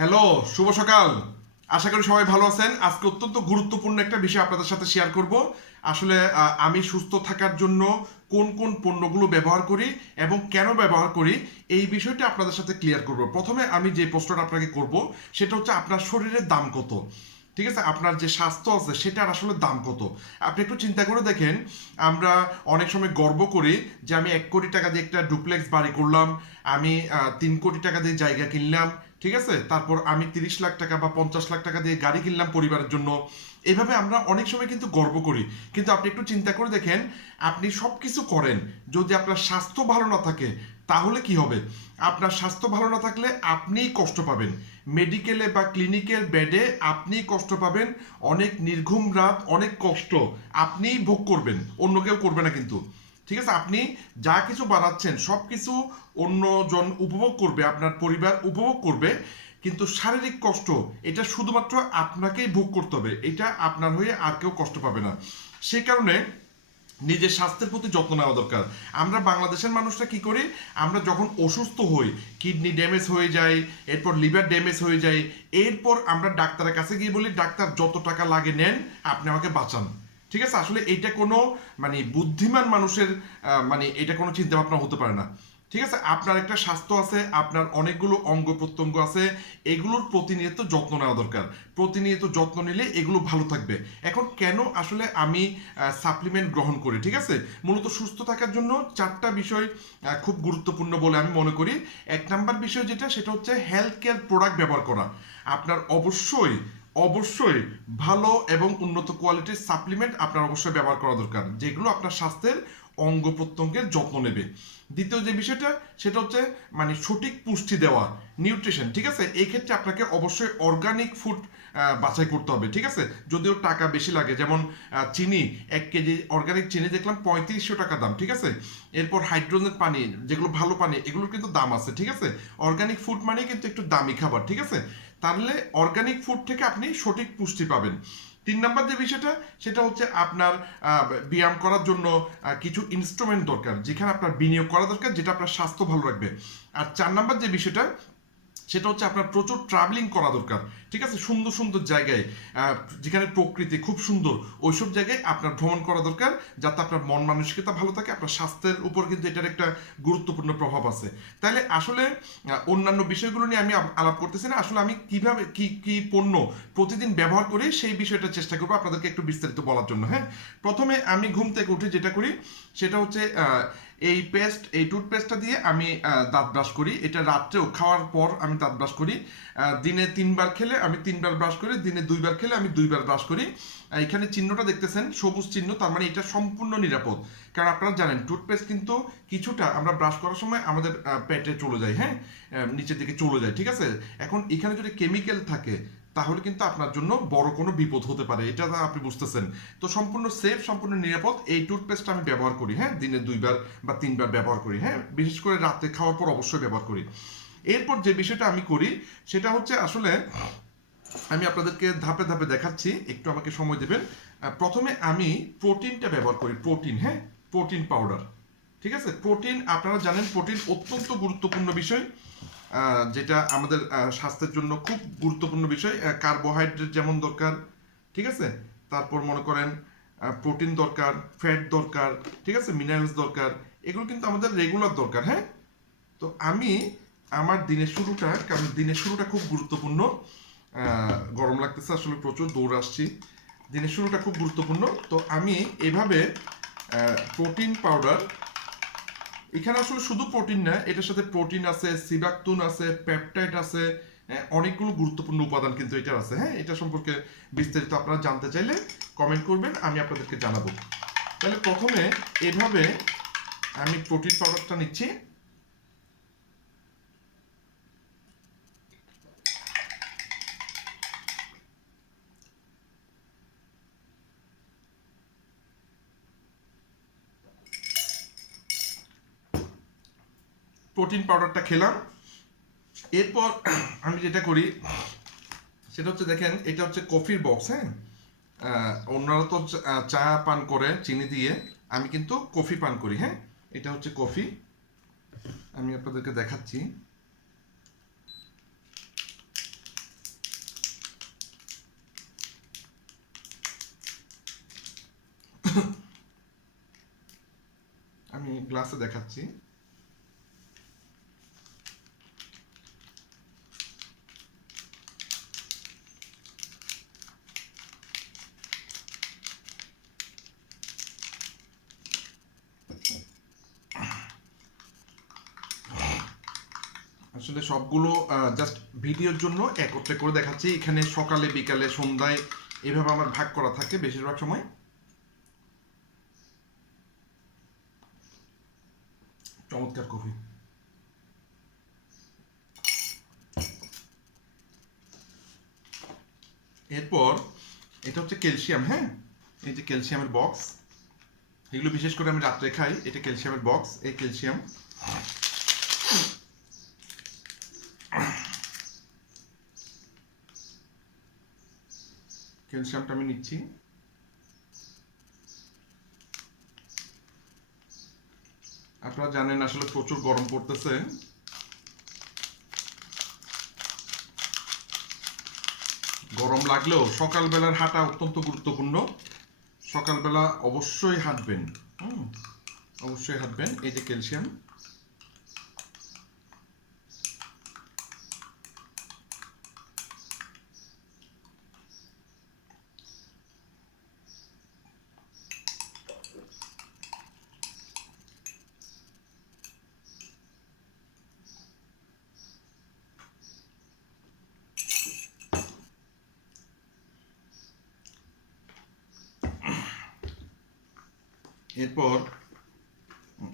Hello শুভ সকাল। আশা করি সবাই ভালো আছেন। আজকে অত্যন্ত গুরুত্বপূর্ণ একটা বিষয় আপনাদের সাথে শেয়ার করব। আসলে আমি সুস্থ থাকার জন্য কোন কোন পণ্যগুলো ব্যবহার করি এবং কেন ব্যবহার করি, এই বিষয়টা আপনাদের সাথে ক্লিয়ার করব। প্রথমে আমি যে প্রশ্নটা আপনাকে করব, সেটা হচ্ছে আপনার শরীরের দাম কত? ঠিক আছে? আপনার যে স্বাস্থ্য আছে, সেটার আসলে দাম কত? আপনি একটু চিন্তা করে দেখেন, আমরা অনেক সময় গর্ব করি যে আমি এক কোটি টাকা দিয়ে একটা ডুপ্লেক্স বাড়ি করলাম, আমি তিন কোটি টাকা দিয়ে জায়গা কিনলাম ঠিক আছে? তারপর আমি তিরিশ লাখ টাকা বা পঞ্চাশ লাখ টাকা দিয়ে গাড়ি কিনলাম পরিবারের জন্য। এভাবে আমরা অনেক সময় কিন্তু গর্ব করি। কিন্তু আপনি একটু চিন্তা করে দেখেন, আপনি সব কিছু করেন, যদি আপনার স্বাস্থ্য ভালো না থাকে, তাহলে কি হবে? আপনার স্বাস্থ্য ভালো না থাকলে আপনিই কষ্ট পাবেন। মেডিকেলে বা ক্লিনিকের বেডে আপনিই কষ্ট পাবেন। অনেক নির্ঘুম রাত, অনেক কষ্ট আপনিই ভোগ করবেন। অন্য কেউ করবে না কিন্তু। ঠিক আছে? আপনি যা কিছু বানাচ্ছেন সব কিছু অন্যজন উপভোগ করবে, আপনার পরিবার উপভোগ করবে, কিন্তু শারীরিক কষ্ট, এটা শুধুমাত্র আপনাকেই ভোগ করতে হবে। এটা আপনার হয়ে আর কেউ কষ্ট পাবে না। সেই কারণে নিজের স্বাস্থ্যের প্রতি যত্ন নেওয়া দরকার। আমরা বাংলাদেশের মানুষরা কি করি? আমরা যখন অসুস্থ হই, কিডনি ড্যামেজ হয়ে যায়, এরপর লিভার ড্যামেজ হয়ে যায়, এরপর আমরা ডাক্তারের কাছে গিয়ে বলি, ডাক্তার, যত টাকা লাগে নেন, আপনি আমাকে বাঁচান। ঠিক আছে? আসলে এটা কোনো মানে বুদ্ধিমান মানুষের মানে এটা কোনো চিন্তা ভাবনা হতে পারে না। ঠিক আছে? আপনার একটা স্বাস্থ্য আছে, আপনার অনেকগুলো অঙ্গ প্রত্যঙ্গ আছে, এগুলোর প্রতিনিয়ত যত্ন নেওয়া দরকার। প্রতিনিয়ত যত্ন নিলে এগুলো ভালো থাকবে। এখন কেন আসলে আমি সাপ্লিমেন্ট গ্রহণ করি? ঠিক আছে? মূলত সুস্থ থাকার জন্য চারটা বিষয় খুব গুরুত্বপূর্ণ বলে আমি মনে করি। এক নাম্বার বিষয় যেটা, সেটা হচ্ছে হেলথ কেয়ার প্রোডাক্ট ব্যবহার করা। আপনার অবশ্যই অবশ্যই ভালো এবং উন্নত কোয়ালিটির সাপ্লিমেন্ট আপনার অবশ্যই ব্যবহার করা দরকার। যেগুলো আপনার স্বাস্থ্যের অঙ্গ প্রত্যঙ্গের যত্ন নেবে। দ্বিতীয় যে বিষয়টা, সেটা হচ্ছে মানে সঠিক পুষ্টি দেওয়া নিউট্রিশন ঠিক আছে? এই ক্ষেত্রে আপনাকে অবশ্যই অর্গানিক ফুড বাছাই করতে হবে, ঠিক আছে? যদিও টাকা বেশি লাগে, যেমন চিনি, এক কেজি অর্গানিক চিনি দেখলাম পঁয়ত্রিশশো টাকা দাম, ঠিক আছে? এরপর হাইড্রোজেন পানি, যেগুলো ভালো পানি, এগুলোর কিন্তু দাম আছে, ঠিক আছে? অর্গানিক ফুড মানে কিন্তু একটু দামি খাবার, ঠিক আছে? তাহলে অর্গানিক ফুড থেকে আপনি সঠিক পুষ্টি পাবেন। তিন নাম্বার যে বিষয়টা, সেটা হচ্ছে আপনার ব্যায়াম করার জন্য কিছু ইনস্ট্রুমেন্ট দরকার, যেখানে আপনার বিনিয়োগ করা দরকার, যেটা আপনার স্বাস্থ্য ভালো রাখবে। আর চার নাম্বার যে বিষয়টা সেটা হচ্ছে আপনার প্রচুর ট্রাভেলিং করা দরকার। ঠিক আছে? সুন্দর সুন্দর জায়গায় যেখানে প্রকৃতি খুব সুন্দর, ওইসব জায়গায় আপনার ভ্রমণ করা দরকার যাতে আপনার মন মানসিকতা ভালো থাকে, আপনার স্বাস্থ্যের উপর কিন্তু এটার একটা গুরুত্বপূর্ণ প্রভাব আছে। তাহলে আসলে অন্যান্য বিষয়গুলো নিয়ে আমি আলাপ করতেছি না। আসলে আমি কীভাবে, কি কি পণ্য প্রতিদিন ব্যবহার করি সেই বিষয়টা চেষ্টা করব আপনাদেরকে একটু বিস্তারিত বলার জন্য হ্যাঁ? প্রথমে আমি ঘুম থেকে উঠে যেটা করি, সেটা হচ্ছে এই পেস্ট এই টুথপেস্টটা দিয়ে আমি দাঁত ব্রাশ করি। এটা রাত্রেও খাওয়ার পর আমি দাঁত ব্রাশ করি। দিনে তিনবার খেলে আমি তিনবার ব্রাশ করি, দিনে দুইবার খেলে আমি দুইবার ব্রাশ করি। এখানে চিহ্নটা দেখতেছেন, সবুজ চিহ্ন, তার মানে এটা সম্পূর্ণ নিরাপদ। কারণ আপনারা জানেন টুথপেস্ট কিন্তু কিছুটা আমরা ব্রাশ করার সময় আমাদের পেটে চলে যায় হ্যাঁ? নিচের দিকে চলে যায়, ঠিক আছে? এখন এখানে যদি কেমিক্যাল থাকে তাহলে কিন্তু আপনার জন্য বড় কোনো বিপদ হতে পারে, এটা আপনি বুঝতেছেন। তো সম্পূর্ণ সেফ সম্পূর্ণ নিরাপদ, এই টুথপেস্টটা আমি ব্যবহার করি হ্যাঁ? দিনে দুইবার বা তিনবার ব্যবহার করি হ্যাঁ? বিশেষ করে রাতে খাওয়ার পর অবশ্যই ব্যবহার করি। এরপর যে বিষয়টা আমি করি, সেটা হচ্ছে আসলে আমি আপনাদেরকে ধাপে ধাপে দেখাচ্ছি, একটু আমাকে সময় দেবেন। প্রথমে আমি প্রোটিনটা ব্যবহার করি, প্রোটিন হ্যাঁ? প্রোটিন পাউডার, ঠিক আছে? প্রোটিন, আপনারা জানেন, প্রোটিন অত্যন্ত গুরুত্বপূর্ণ বিষয়। যেটা আমাদের স্বাস্থ্যের জন্য খুব গুরুত্বপূর্ণ বিষয়। কার্বোহাইড্রেট যেমন দরকার, ঠিক আছে? তারপর মনে করেন প্রোটিন দরকার ফ্যাট দরকার, ঠিক আছে? মিনারেলস দরকার, এগুলো কিন্তু আমাদের রেগুলার দরকার হ্যাঁ? তো আমি আমার দিনের শুরুটা, কারণ দিনের শুরুটা খুব গুরুত্বপূর্ণ। গরম লাগতেছে আসলে প্রচুর, দৌড় আসছি। দিনের শুরুটা খুব গুরুত্বপূর্ণ। তো আমি এভাবে প্রোটিন পাউডার এখানে আসলে শুধু প্রোটিন না এটার সাথে প্রোটিন আছে সিবাকতুন আছে পেপটাইড আছে হ্যাঁ, অনেকগুলো গুরুত্বপূর্ণ উপাদান কিন্তু এটা আছে হ্যাঁ এটা সম্পর্কে বিস্তারিত আপনারা জানতে চাইলে কমেন্ট করবেন আমি আপনাদেরকে জানাব। তাহলে প্রথমে এভাবে আমি প্রোটিন পাউডারটা নিচ্ছি। প্রোটিন পাউডারটা খেলাম। এরপর আমি যেটা করি, সেটা হচ্ছে দেখেন, এটা হচ্ছে কফির বক্স হ্যাঁ? অন্যরা তো চা পান করে, চিনি দিয়ে, আমি কিন্তু কফি পান করি হ্যাঁ? এটা হচ্ছে কফি আমি আপনাদেরকে দেখাচ্ছি। আমি গ্লাসে দেখাচ্ছি। আসলে সবগুলো জাস্ট ভিডিওর জন্য একত্রে করে দেখাচ্ছি। এখানে সকালে, বিকালে, সন্ধ্যায় এভাবে আমার ভাগ করা থাকে বেশিরভাগ সময়। চমৎকার কফি। এরপর, এটা হচ্ছে ক্যালসিয়াম হ্যাঁ? এই যে ক্যালসিয়ামের বক্স এগুলো বিশেষ করে আমি রাত্রে খাই, এটা ক্যালসিয়ামের বক্স এই ক্যালসিয়াম। ক্যালসিয়ামটা আমি নিচ্ছি। আপনারা জানেন আসলে প্রচুর গরম পড়তেছে। গরম লাগলেও সকালবেলার হাঁটা অত্যন্ত গুরুত্বপূর্ণ। সকালবেলা অবশ্যই হাঁটবেন, হুম, অবশ্যই হাঁটবেন, এই যে ক্যালসিয়াম। এরপর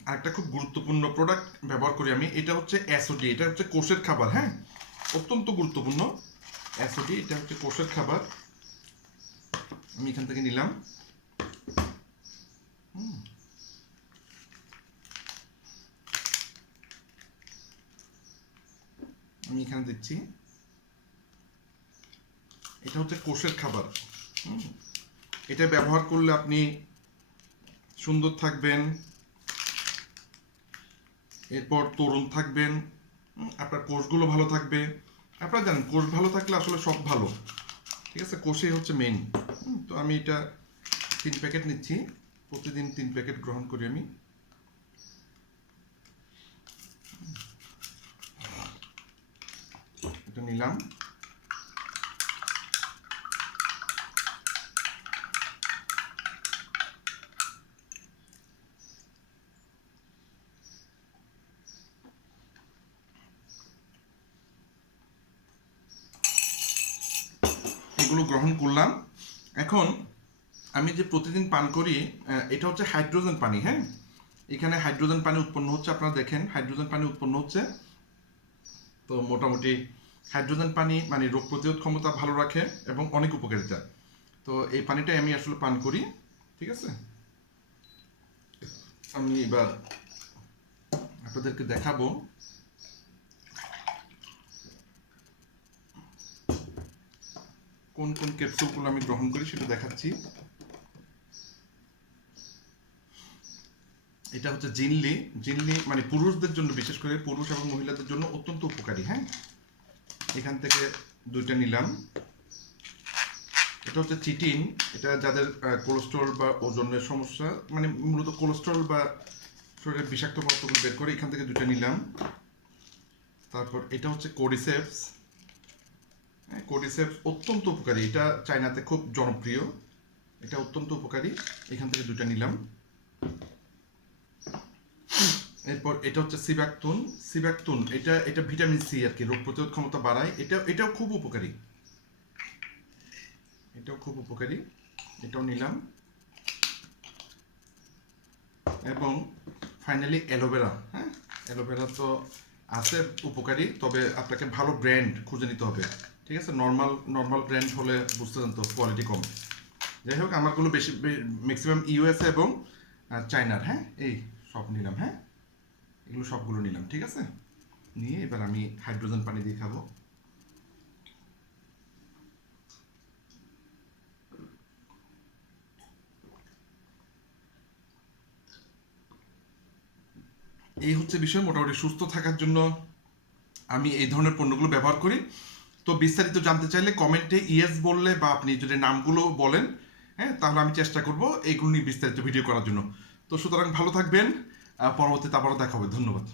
আরেকটা খুব গুরুত্বপূর্ণ প্রোডাক্ট ব্যবহার করি আমি, এটা হচ্ছে অ্যাসোডি এটা হচ্ছে কোষের খাবার হ্যাঁ? অত্যন্ত গুরুত্বপূর্ণ। অ্যাসোডি এটা হচ্ছে কোষের খাবার। আমি এখান থেকে নিলাম। আমি এখানে দিচ্ছি। এটা হচ্ছে কোষের খাবার। এটা ব্যবহার করলে আপনি সুন্দর থাকবেন, এরপর তরুণ থাকবেন আপনার কোষগুলো ভালো থাকবে। আপনারা জানেন, কোষ ভালো থাকলে আসলে সব ভালো। ঠিক আছে? কোষই হচ্ছে মেন তো আমি এটা তিন প্যাকেট নিচ্ছি। প্রতিদিন তিন প্যাকেট গ্রহণ করি আমি। এটা নিলাম। এগুলো গ্রহণ করলাম। এখন আমি যে প্রতিদিন পান করি এটা হচ্ছে হাইড্রোজেন পানি হ্যাঁ? এখানে হাইড্রোজেন পানি উৎপন্ন হচ্ছে, আপনারা দেখেন হাইড্রোজেন পানি উৎপন্ন হচ্ছে। তো মোটামুটি হাইড্রোজেন পানি মানে রোগ প্রতিরোধ ক্ষমতা ভালো রাখে এবং অনেক উপকারিতা। তো এই পানিটাই আমি আসলে পান করি, ঠিক আছে? আমি এবার আপনাদেরকে দেখাবো। কোন কোন ক্যাপসুলগুলো আমি গ্রহণ করি সেটা দেখাচ্ছি। এটা হচ্ছে জিনলি। জিনলি মানে পুরুষদের জন্য, বিশেষ করে পুরুষ এবং মহিলাদের জন্য অত্যন্ত উপকারী হ্যাঁ? এখান থেকে দুইটা নিলাম। এটা হচ্ছে চিটিন। এটা যাদের কোলেস্ট্রল বা ওজনের সমস্যা মানে মূলত কোলেস্ট্রল বা শরীরের বিষাক্ত পদার্থগুলো বের করে এখান থেকে দুইটা নিলাম। তারপর এটা হচ্ছে কোডিসেপস হ্যাঁ কোডিসেপস অত্যন্ত উপকারী। এটা চায়নাতে খুব জনপ্রিয়। এটা অত্যন্ত উপকারী। এখান থেকে দুটা নিলাম। এরপর এটা হচ্ছে সিব্যাকতুন সিব্যাকতুন এটা এটা ভিটামিন সি আর কি, রোগ প্রতিরোধ ক্ষমতা বাড়ায়। এটা, এটাও খুব উপকারী। এটাও খুব উপকারী। এটাও নিলাম। এবং ফাইনালি অ্যালোভেরা হ্যাঁ? অ্যালোভেরা তো আছে, উপকারী, তবে আপনাকে ভালো ব্র্যান্ড খুঁজে নিতে হবে। ঠিক আছে নর্মাল নর্মাল ব্র্যান্ড হলে বুঝতে তো কোয়ালিটি কম। যাই হোক, আমারগুলো বেশি ম্যাক্সিমাম ইউএসএ এবং চায়নার হ্যাঁ? এই সব নিলাম হ্যাঁ? এগুলো সবগুলো নিলাম, ঠিক আছে? নিয়ে এবার আমি হাইড্রোজেন পানি দিয়ে খাব। এই হচ্ছে বিষয়, মোটামুটি সুস্থ থাকার জন্য আমি এই ধরনের পণ্যগুলো ব্যবহার করি। তো বিস্তারিত জানতে চাইলে কমেন্টে ইয়েস বললে বা আপনি যদি নামগুলো বলেন হ্যাঁ তাহলে আমি চেষ্টা করব এইগুলো নিয়ে বিস্তারিত ভিডিও করার জন্য। তো সুতরাং ভালো থাকবেন পরবর্তীতে আবারও দেখা হবে। ধন্যবাদ।